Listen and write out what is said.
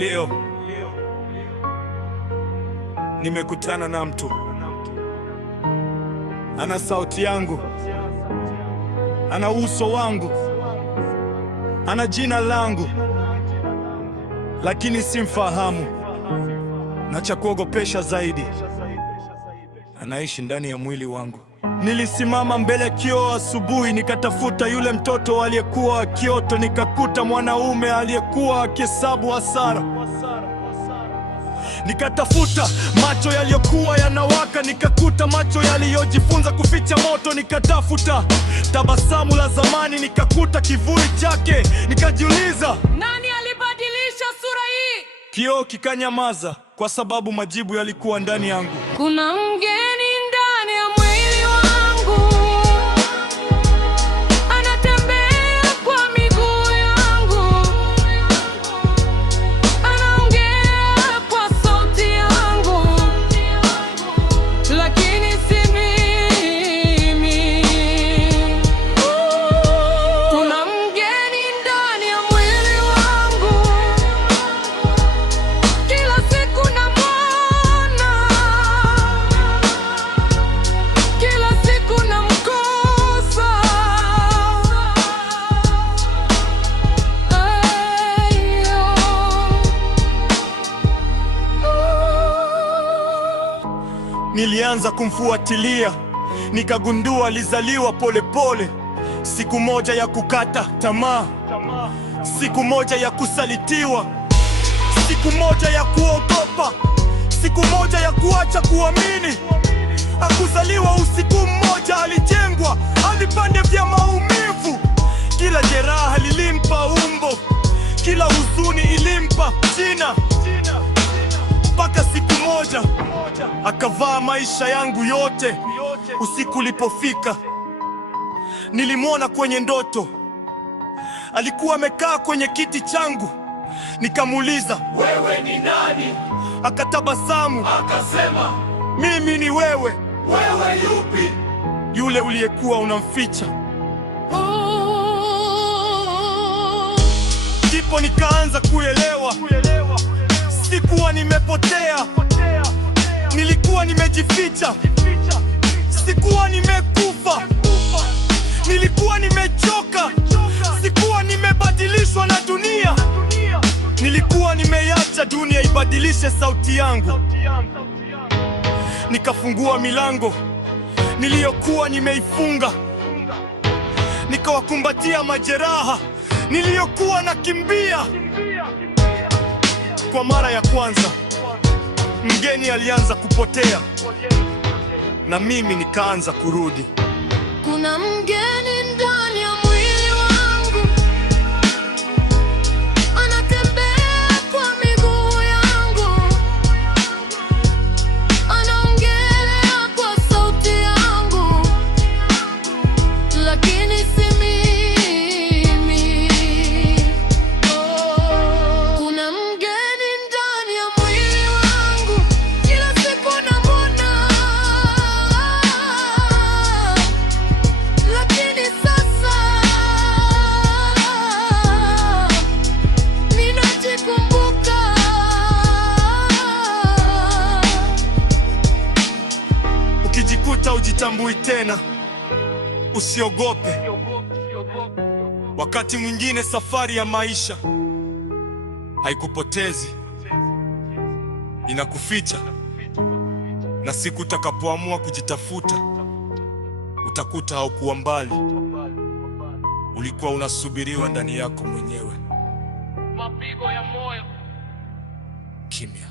Leo nimekutana na mtu ana sauti yangu, ana uso wangu, ana jina langu, lakini simfahamu. Na cha kuogopesha zaidi, anaishi ndani ya mwili wangu. Nilisimama mbele kioo asubuhi, nikatafuta yule mtoto aliyekuwa akioto, nikakuta mwanaume aliyekuwa akihesabu hasara. Nikatafuta macho yaliyokuwa yanawaka, nikakuta macho yaliyojifunza kuficha moto. Nikatafuta tabasamu la zamani, nikakuta kivuli chake. Nikajiuliza, nani alibadilisha sura hii? Kioo kikanyamaza kwa sababu majibu yalikuwa ndani yangu. Kuna mgeni ndani ya mwili wangu, anatembea kwa miguu yangu, anaongea kwa sauti yangu, lakini si mimi. Kuna mgeni ndani ya mwili wangu, kila siku namwona, kila siku namkosa. Nilianza kumfuatilia, nikagundua alizaliwa polepole. Siku moja ya kukata tamaa, siku moja ya kusalitiwa, siku moja ya kuogopa, siku moja ya kuacha kuamini. Hakuzaliwa usiku mmoja, alijengwa vipande vya maumivu. Kila jeraha lilimpa umbo, kila huzuni ilimpa jina, mpaka siku moja akavaa maisha yangu yote. Usiku ulipofika, nilimwona kwenye ndoto. Alikuwa amekaa kwenye kiti changu. Nikamuuliza, wewe ni nani? Akatabasamu akasema, mimi ni wewe. Wewe yupi? Yule uliyekuwa unamficha. Ndipo nikaanza kuelewa. Sikuwa nimepotea, nilikuwa nimejificha. Sikuwa nimekufa, nilikuwa nimechoka. Sikuwa nimebadilishwa na dunia, nilikuwa nimeiacha dunia ibadilishe sauti yangu. Nikafungua milango niliyokuwa nimeifunga, nikawakumbatia majeraha niliyokuwa nakimbia. Kwa mara ya kwanza mgeni alianza kupotea, na mimi nikaanza kurudi. Kuna mgeni ndani ya mwili wangu, anatembea kwa miguu yangu, anaongea kwa sauti yangu, lakini si mimi. Kuna mgeni ndani ya mwili wangu, kila siku namwona, lakini sasa ninajikumbuka. Ukijikuta ujitambui tena, usiogope. Wakati mwingine safari ya maisha haikupotezi, inakuficha. Na siku utakapoamua kujitafuta, utakuta haukuwa mbali, ulikuwa unasubiriwa ndani yako mwenyewe. Mapigo ya moyo Kimya.